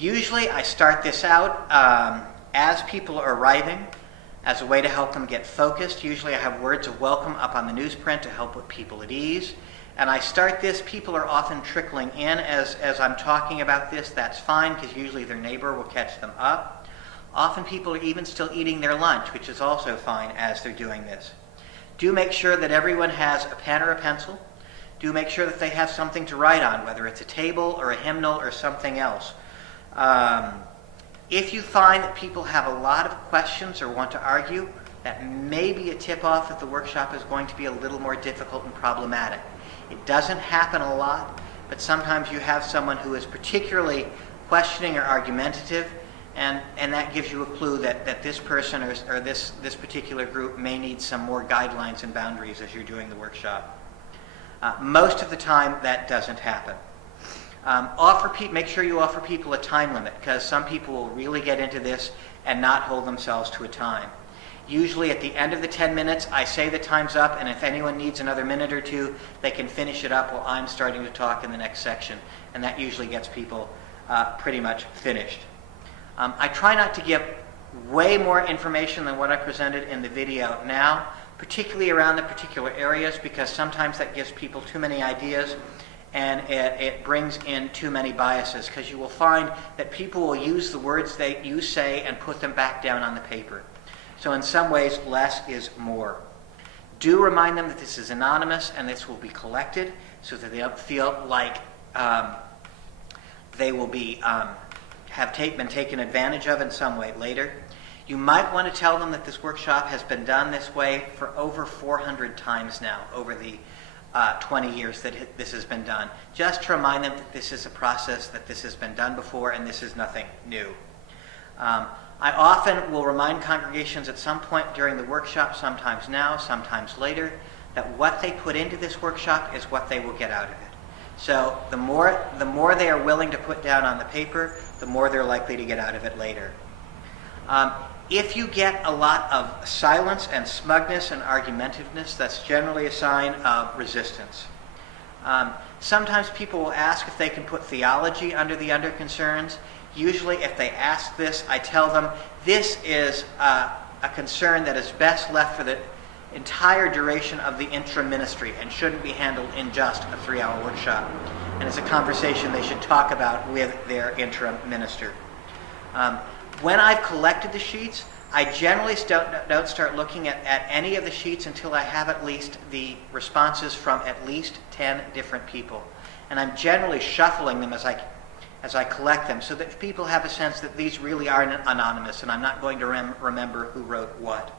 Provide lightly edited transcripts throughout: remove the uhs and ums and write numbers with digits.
Usually I start this out as people are arriving as a way to help them get focused. Usually I have words of welcome up on the newsprint to help put people at ease. And I start this, people are often trickling in as I'm talking about this. That's fine, because usually their neighbor will catch them up. Often people are even still eating their lunch, which is also fine as they're doing this. Do make sure that everyone has a pen or a pencil. Do make sure that they have something to write on, whether it's a table or a hymnal or something else. If you find that people have a lot of questions or want to argue, that may be a tip-off that the workshop is going to be a little more difficult and problematic. It doesn't happen a lot, but sometimes you have someone who is particularly questioning or argumentative, and that gives you a clue that this person or this particular group may need some more guidelines and boundaries as you're doing the workshop. Most of the time, that doesn't happen. Make sure you offer people a time limit, because some people will really get into this and not hold themselves to a time. Usually at the end of the 10 minutes, I say the time's up, and if anyone needs another minute or two, they can finish it up while I'm starting to talk in the next section, and that usually gets people pretty much finished. I try not to give way more information than what I presented in the video now, particularly around the particular areas, because sometimes that gives people too many ideas, and it brings in too many biases, because you will find that people will use the words you say and put them back down on the paper. So in some ways, less is more. Do remind them that this is anonymous and this will be collected, so that they don't feel like they will be been taken advantage of in some way later. You might want to tell them that this workshop has been done this way for over 400 times now, over the 20 years that this has been done, just to remind them that this is a process, that this has been done before, and this is nothing new. I often will remind congregations at some point during the workshop, sometimes now, sometimes later, that what they put into this workshop is what they will get out of it. So the more they are willing to put down on the paper, the more they're likely to get out of it later. If you get a lot of silence and smugness and argumentiveness, that's generally a sign of resistance. Sometimes people will ask if they can put theology under the under concerns. Usually if they ask this, I tell them this is a concern that is best left for the entire duration of the interim ministry and shouldn't be handled in just a 3-hour workshop. And it's a conversation they should talk about with their interim minister. When I've collected the sheets, I generally don't start looking at any of the sheets until I have at least the responses from at least 10 different people. And I'm generally shuffling them as I collect them, so that people have a sense that these really are anonymous and I'm not going to remember who wrote what.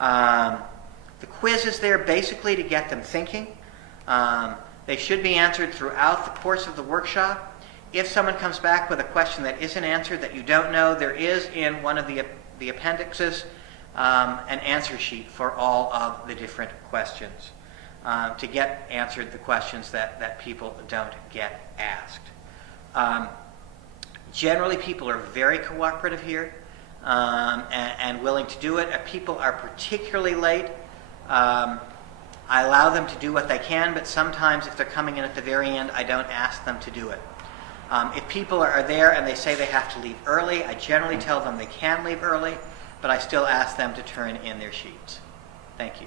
The quiz is there basically to get them thinking. They should be answered throughout the course of the workshop. If someone comes back with a question that isn't answered, that you don't know, there is in one of the appendixes an answer sheet for all of the different questions to get answered the questions that people don't get asked. Generally, people are very cooperative here and willing to do it. If people are particularly late, I allow them to do what they can, but sometimes if they're coming in at the very end, I don't ask them to do it. If people are there and they say they have to leave early, I generally tell them they can leave early, but I still ask them to turn in their sheets. Thank you.